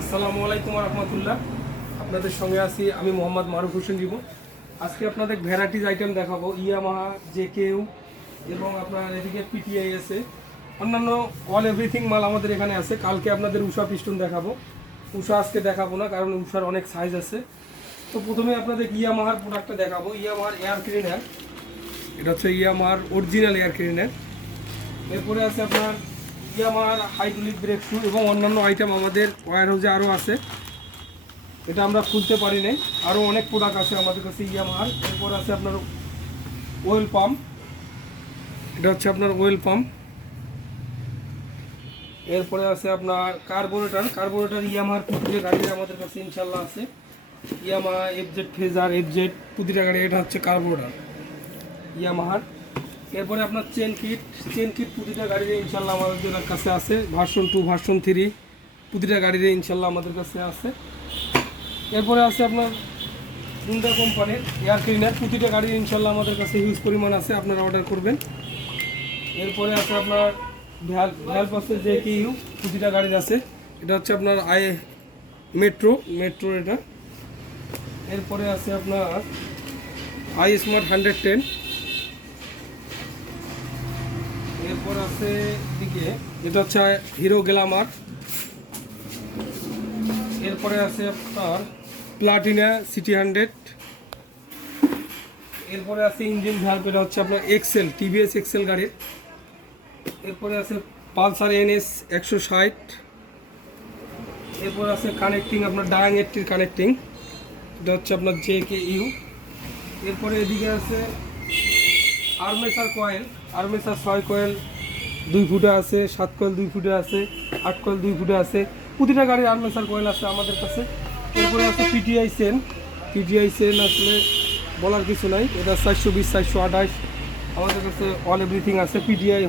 আসসালামু আলাইকুম রহমতুল্লাহ। আপনাদের সঙ্গে আছি আমি মোহাম্মদ মারুফ হোসেন জীবন। আজকে আপনাদের ভ্যারাইটিজ আইটেম দেখাবো। ইয়ামাহা, জেকেউ এবং আপনার এদিকে পিটিআই আছে, অন্যান্য অল এভরিথিং মাল আমাদের এখানে আছে। কালকে আপনাদের উষা পিস্টন দেখাবো, উষা আজকে দেখাবো না, কারণ উষার অনেক সাইজ আছে। তো প্রথমে আপনাদের ইয়ামাহার প্রোডাক্টটা দেখাবো। ইয়ামাহার এয়ার ক্লিনার, এটা হচ্ছে ইয়ামাহার অরিজিনাল এয়ার ক্লিনার। এরপরে আছে আপনার ইয়ামাহার হাইড্রোলিক ব্রেক শু এবং অন্যান্য আইটেম আমাদের ওয়্যার হাউসে আরও আছে। এটা আমরা খুলতে পারি নাই, আরও অনেক প্রোডাক্ট আছে আমাদের কাছে ইয়ামাহার। এরপর আছে আপনার ওয়েল পাম্প, এটা হচ্ছে আপনার ওয়েল পাম্প। এরপরে আছে আপনার কার্বোরেটর ইয়ামাহার প্রতিটা গাড়ির আমাদের কাছে ইনশাল্লাহ আছে। ইয়ামাহা এফজেড ফেজার, এফজেড প্রতিটা গাড়ি, এটা হচ্ছে কার্বোরেটর ইয়ামাহার। এরপরে আপনার চেন কিট প্রতিটা গাড়িতে ইনশাল্লাহ আমাদের কাছে আছে। ভার্সন 2, ভার্সন 3 প্রতিটা গাড়িতে ইনশাল্লাহ আমাদের কাছে আছে। এরপরে আছে আপনার হুন্ডা কোম্পানির এয়ার ক্লিনার, প্রতিটা গাড়ির ইনশাল্লাহ আমাদের কাছে হিউজ পরিমাণ আছে, আপনারা অর্ডার করবেন। এরপরে আছে আপনার ভ্যালভ আছে জেকেইউ, প্রতিটা গাড়ির আছে। এটা হচ্ছে আপনার মেট্রো এটা। এরপরে আছে আপনার স্মার্ট 110। এরপর আছে দিকে এটা হচ্ছে হিরো গ্ল্যামার। এরপরে আছে আপনার প্লাটিনা সিটি 100। এরপরে আছে ইঞ্জিন ভ্যালভ, এটা হচ্ছে আপনার এক্সেল, টিভিএস এক্সেল গাড়ির। এরপরে আছে পালসার NS 160। এরপর আছে কানেক্টিং আপনার ডায়াং 80 কানেক্টিং, এটা হচ্ছে আপনার জেকেইউ। এরপরে এদিকে আছে আর্মেচার 6 কয়েল 2 ফুটে আছে, 7 কয়েল 2 ফুটে আছে, 8 কয়েল 2 ফুটে আছে, প্রতিটা গাড়ির আর্মেচার কয়েল আছে আমাদের কাছে। এরপরে আছে পিটিআই চেন আসলে বলার কিছু নাই, এটা 420, 428 আমাদের কাছে অল এভরিথিং আছে। পিটিআই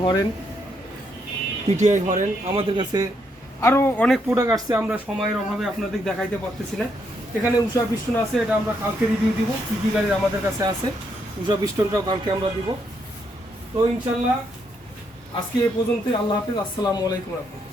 হরেন আমাদের কাছে। আরও অনেক প্রোডাক্ট আসছে, আমরা সময়ের অভাবে আপনাদের দেখাইতে পারতেছি না। এখানে উষা পিস্টন আছে, এটা আমরা কালকে রিভিউ দিব কী কী গাড়ি আমাদের কাছে আছে। উষা পিস্টনটাও কালকে আমরা দিব। তো ইনশাল্লাহ আজকে এ পর্যন্তই। আল্লাহ হাফিজ, আসসালামু আলাইকুম রহমতুল্লাহ।